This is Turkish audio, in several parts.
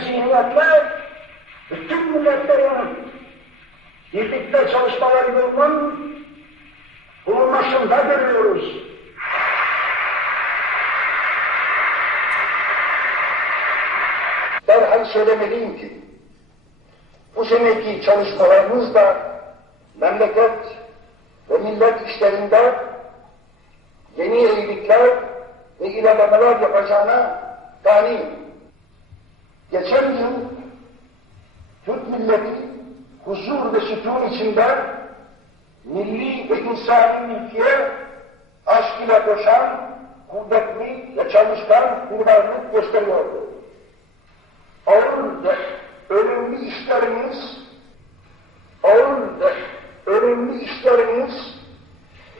bir zihniyetle bütün milletlerin birlikte çalışmalarının bulunmasında görüyoruz. Derhal söylemeliyim ki, bu seneki çalışmalarımızda memleket ve millet işlerinde yeni eğilikler ve ilerlemeler yapacağına kaniyim. Geçen yıl Türk milleti huzur ve sütun içinde milli ve insani mülkiye aşk ile koşan, kuvvetli ve çalışkan kullarını gösteriyordu. Ağır ve ölümlü işlerimiz, ağır ve ölümlü işlerimiz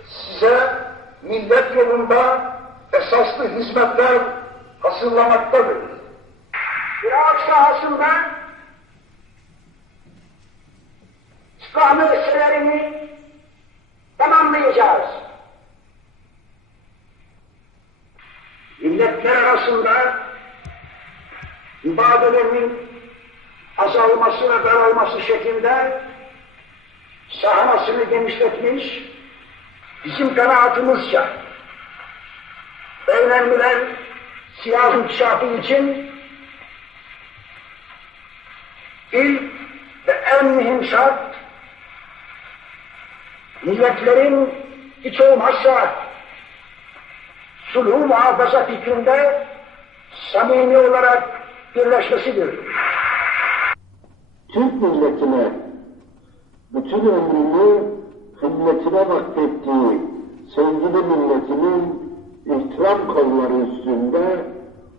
size millet yolunda esaslı hizmetler hasıllamaktadır. Ziraat sahasında İslam meselelerini tamamlayacağız. Milletler arasında mübadelenin azalması ve daralması şeklinde sahasını genişletmiş, bizim kanaatimizce önemliler siyah inkişafı için ilk ve en mühim şart milletlerin hiç olmazsa sulhu muhafaza fikrinde samimi olarak birleşmesidir. Türk milletine bütün ömrünü hizmetine vakfettiği sevgili milletinin ihtiram kolları üstünde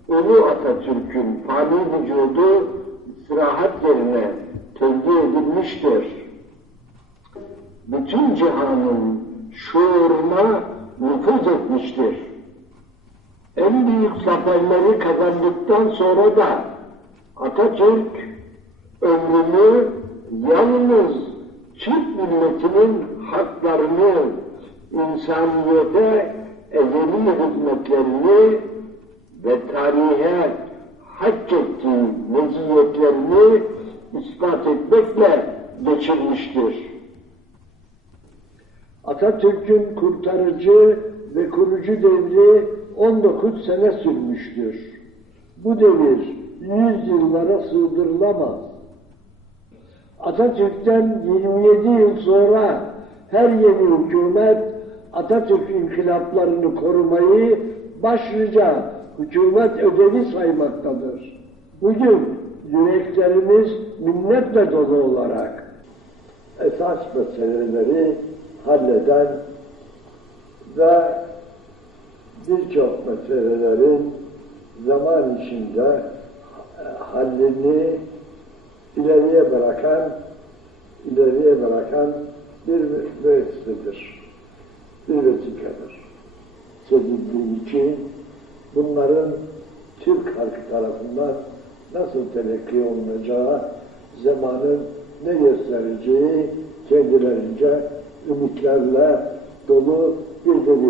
Ulu Atatürk'ün fani vücudu istirahat yerine tevdi edilmiştir. Bütün cihanın şuuruna nüfuz etmiştir. En büyük zaferleri kazandıktan sonra da Atatürk ömrünü yalnız Türk milletinin haklarını, insaniyete ezeli hizmetlerini ve tarihe hak ettiği meziyetlerini ispat etmekle geçirmiştir. Atatürk'ün kurtarıcı ve kurucu devri 19 sene sürmüştür. Bu devir 100 yıllara sığdırılamaz. Atatürk'ten 27 yıl sonra her yeni hükümet Atatürk inkılaplarını korumayı başlıca hükümet ödevi saymaktadır. Bugün yüreklerimiz minnetle dolu olarak esas meseleleri halleden ve birçok meselelerin zaman içinde hallini ileriye bırakan ileriye bırakan bir vesiledir. Bir vesikadır. Sedildiği için bunların Türk halkı tarafından nasıl telekki olunacağı zamanın ne göstereceği kendilerince ümitlerle dolu bir de